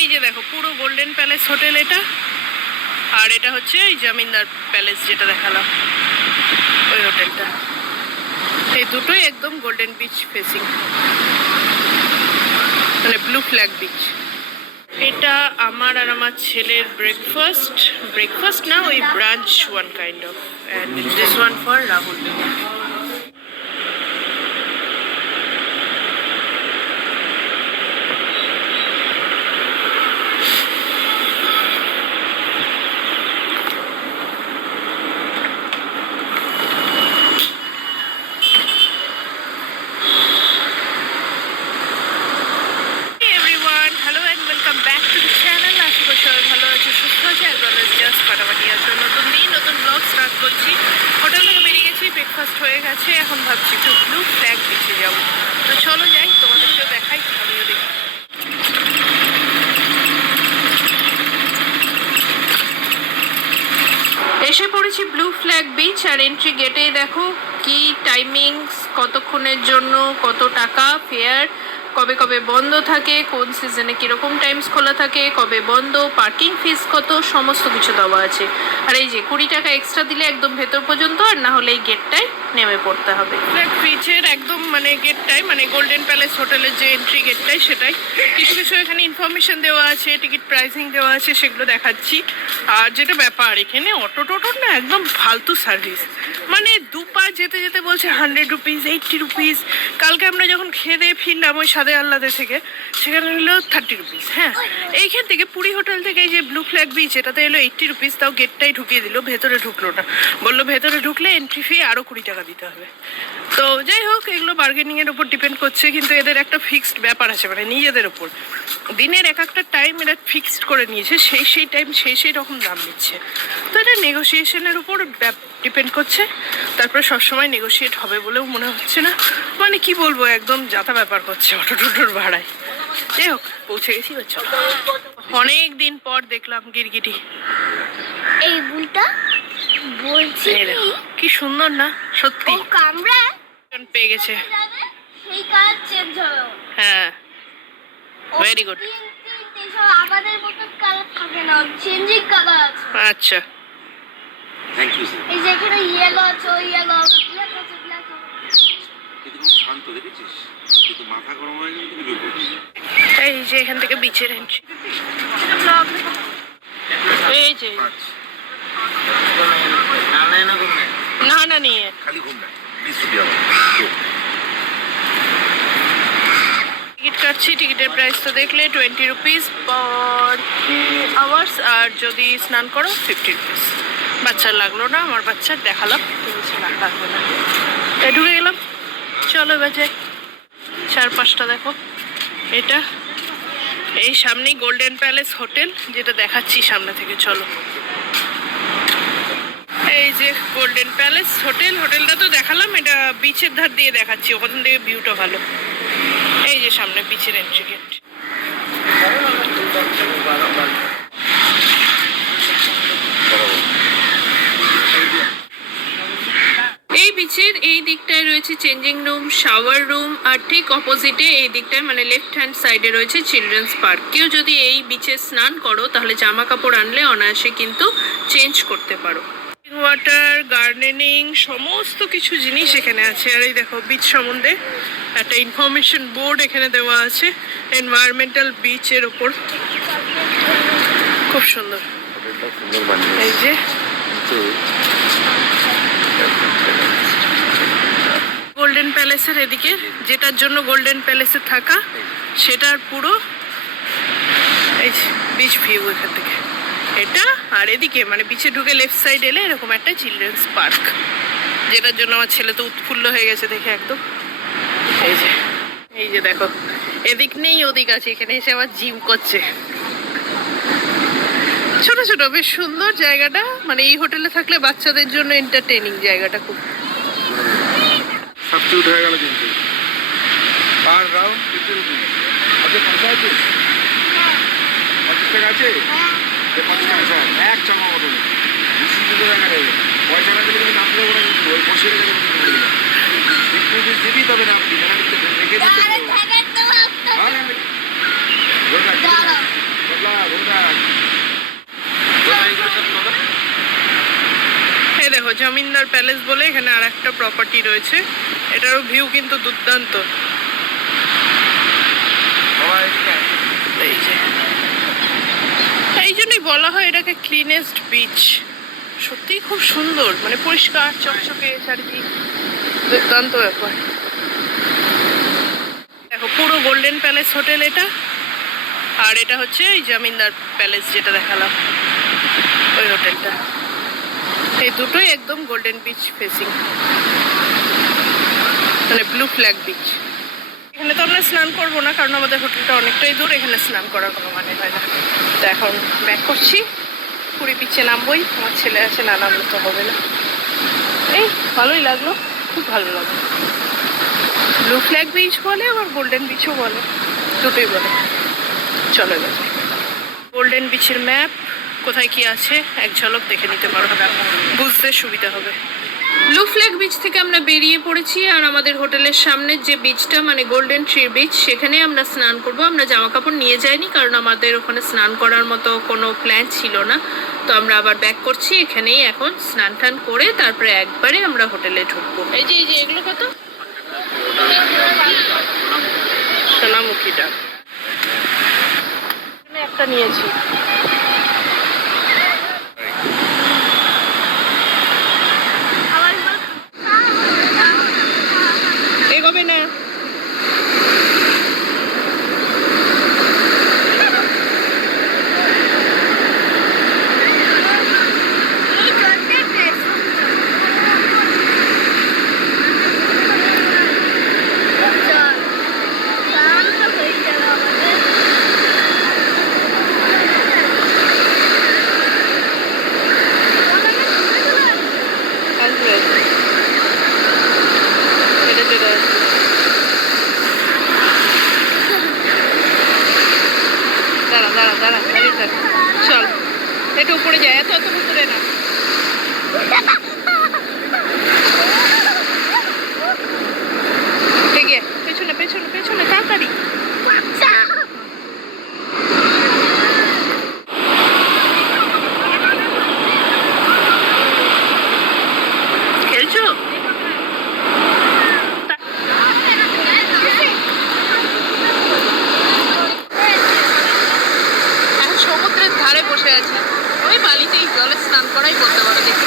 এই যে দেখো পুরো গোল্ডেন প্যালেস হোটেল এটা, আর এটা হচ্ছে এই জমিদার প্যালেস যেটা দেখালাম ওই হোটেলটা। এই দুটোই একদম গোল্ডেন বিচ ফেসিং, মানে ব্লু ফ্ল্যাগ বিচ। এটা আমার আর আমার ছেলের ব্রেকফাস্ট না, ওই branch one kind of, and this one for Rahul. Breakfast হয়ে গেছে, এখন ভাবছি একটু ব্লু ফ্ল্যাগ বিচে যাব। তো চলো যাই, তোমাদেরকেও দেখাই, আমিও দেখি। এসে পড়েছি ব্লু ফ্ল্যাগ বিচ, আর এন্ট্রি গেটেই দেখো কি টাইমিংস, কতক্ষণের জন্য কত টাকা ফেয়ার, কবে কবে বন্ধ থাকে, কোন সিজনে কীরকম টাইমস খোলা থাকে, কবে বন্ধ, পার্কিং ফিস কত, সমস্ত কিছু দেওয়া আছে। আর এই যে 20 টাকা এক্সট্রা দিলে একদম ভেতর পর্যন্ত, আর না হলে এই গেটটায় নেমে পড়তে হবে। ফ্ল্যাগ বিচের একদম মানে গেটটাই, মানে গোল্ডেন প্যালেস হোটেলের যে এন্ট্রি গেটটাই সেটাই। কিছু কিছু এখানে ইনফরমেশন দেওয়া আছে, টিকিট প্রাইসিং দেওয়া আছে, সেগুলো দেখাচ্ছি। আর যেটা ব্যাপার, এখানে অটো টোটোর না একদম ফালতু সার্ভিস, মানে দুপা যেতে যেতে বলছে 100 রুপিস, 80 রুপিস। কালকে আমরা যখন খেয়ে দিয়ে ফিরলাম ওই সাদে আহ্লাদে থেকে, সেখানে নিল 30 রুপিস। হ্যাঁ, এইখান থেকে পুরী হোটেল থেকে এই যে ব্লু ফ্ল্যাগ বিচ, এটাতে এলো 80 রুপিস, তাও গেটটাই ঢুকিয়ে দিল, ভেতরে ঢুকলো না। বললো ভেতরে ঢুকলে এন্ট্রি ফি আরও 20 টাকা দিতে হবে। তো যাই হোক, এগুলো বার্গেনিংয়ের ওপর ডিপেন্ড করছে, কিন্তু এদের একটা ফিক্সড ব্যাপার আছে, মানে নিজেদের ওপর দিনের এক একটা টাইম এরা ফিক্সড করে নিয়েছে, সেই টাইম সেই রকম দাম নিচ্ছে। তো এটা নেগোসিয়েশনের উপর ডিপেন্ড করছে। তারপরে সবসময় নেগোসিয়েট হবে বলেও মনে হচ্ছে না, মানে কি বলবো, একদম যাতা ব্যাপার করছে অটো টোটোর ভাড়ায়। যাই হোক, পৌঁছে গেছি। চলো, অনেক দিন পর দেখলাম গিরগিটি। এই বুলটা বলছি কি সুন্দর না সত্যি, কামড়া পেয়ে গেছে। সেই কাজ চেঞ্জ হবে। হ্যাঁ, ভেরি গুড। আমাদের মতো কালার থাকে না, চেঞ্জিং কালার আছে। আচ্ছা, থ্যাংক ইউ স্যার। এই যে এখানে ইয়েলো আছে, ইয়েলো আছে, ব্ল্যাক আছে, ব্ল্যাক আছে। কিন্তু খুব শান্ত, দেখেছিস? কিন্তু মাথা গরম হয়ে গেলে কিন্তু বিপদ। এই যে এখান থেকে বিচের এন্ট্রি, এই যে না নিয়ে খালি ঘুম না, 20 রুপি হবে। টিকিট কাটছি। টিকিটের প্রাইস তো দেখলে 20 রুপিস পার আওয়ার্স, আর যদি স্নান করো 50 রুপিস। বাচ্চার লাগলো না, আমার বাচ্চার দেখালাম, লাগবে না, তাই ঢুকে গেলাম। চলো এবার যাই। 4-5টা দেখো, এটা এই সামনেই গোল্ডেন প্যালেস হোটেল, যেটা দেখাচ্ছি সামনে থেকে। চলো, এই যে গোল্ডেন প্যালেস হোটেল, হোটেলটা তো দেখালাম, এটা বিচের ধার দিয়ে দেখাচ্ছি, ওখান থেকে ভিউটা ভালো। এই যে সামনে বিচের এন্ট্রি গেট। এই বিচের এই দিকটায় রয়েছে চেঞ্জিং রুম, শাওয়ার রুম, আর ঠিক অপোজিটে এই দিকটায় মানে লেফট হ্যান্ড সাইডে রয়েছে চিলড্রেন্স পার্ক। কেউ যদি এই বিচে স্নান করো তাহলে জামা কাপড় আনলে অনায়াসে কিন্তু চেঞ্জ করতে পারো। ওয়াটার, গার্ডেনিং, সমস্ত কিছু জিনিস এখানে আছে। আর এই দেখো বিচ সম্বন্ধে একটা ইনফরমেশন বোর্ড এখানে দেওয়া আছে এনভায়রনমেন্টাল বিচের ওপর, খুব সুন্দর। এই যে গোল্ডেন প্যালেসের এদিকে, যেটার জন্য গোল্ডেন প্যালেসে থাকা, সেটার পুরো এই বিচ ভিউ এখান থেকে এটা। আর এদিকে মানে বিচে ঢুকে লেফট সাইড এলে এরকম একটা চিলড্রেন্স পার্ক, যেটার জন্য আমার ছেলে তো উৎফুল্ল হয়ে গেছে দেখে একদম। এই যে দেখো, এদিক নেই ওদিক আছে, এখানে এসে আবার জিম করছে। ছোট ছোট বেশ সুন্দর জায়গাটা, মানে এই হোটেলে থাকলে বাচ্চাদের জন্য এন্টারটেইনিং জায়গাটা খুব। সাবস্টিটিউট হয়ে গেল কিন্তু পার রাউন্ড 50 রুপি। আচ্ছা, পয়সা আছে? 50 টাকা আছে? 50 টাকা স্যার, এক চামচ মতো 20 টাকা নেবে। পয়সা না দিলে কিন্তু নাম দেবো না, কিন্তু ওই বসে রেখে দেবো। 50 রুপি দিবি, তবে নাম দিবি, রেখে দিচ্ছে। জামিনদার প্যালেস বলে এখানে আর একটা প্রপার্টি রয়েছে, এটারও ভিউ কিন্তু দুর্দান্ত। সবাই এদিকে আসে। এই যে এই জন্যই বলা হয় এটাকে ক্লিনেস্ট বিচ। সত্যিই খুব সুন্দর, মানে পরিষ্কার চকচকে চারিদিক, দুর্দান্ত ব্যাপার। দেখো পুরো গোল্ডেন প্যালেস হোটেল এটা, আর এটা হচ্ছে এই জামিনদার প্যালেস যেটা দেখালাম, ওই হোটেলটা। এই দুটোই একদম গোল্ডেন বিচ ফেসিং, মানে ব্লু ফ্ল্যাগ বিচ। এখানে তো আমরা স্নান করবো না, কারণ আমাদের হোটেলটা অনেকটাই দূর, এখানে স্নান করার কোনো মানে হয় না। তো এখন ব্যাক করছি, পুরী বিচে নামবই। আমার ছেলে আছে, না নামলে তো হবে না। এই ভালোই লাগলো, খুব ভালো লাগলো। ব্লু ফ্ল্যাগ বিচ বলে, আবার গোল্ডেন বিচও বলে, দুটোই বলে। চলো এবার গোল্ডেন বিচের ম্যাপ কোথায় কি আছে এক ঝলক দেখে নিতে পারো, বুঝতে সুবিধা হবে। ব্লু ফ্ল্যাগ বিচ থেকে আমরা বেরিয়ে পড়েছি, আর আমাদের হোটেলের সামনে যে বিচটা মানে গোল্ডেন ট্রি বিচ, সেখানে আমরা স্নান করব। আমরা জামা কাপড় নিয়ে যাইনি, কারণ আমাদের ওখানে স্নান করার মতো কোনো প্ল্যান ছিল না। তো আমরা আবার ব্যাক করছি, এখানেই এখন স্নান টান করে তারপরে একবারে আমরা হোটেলে ঢুকবো। এই যে এগুলো কত? সোনামুখীটা একটা নিয়েছি। এগোবে না। চল একটু উপরে যায়, এত ভিতরে না। পেছনে পেছনে পেছনে তাড়াতাড়ি। খেলছো? সমুদ্রের ধারে বসে আছে, ওই বালিতেই জলে স্নান করাই বলতে পারো। দেখি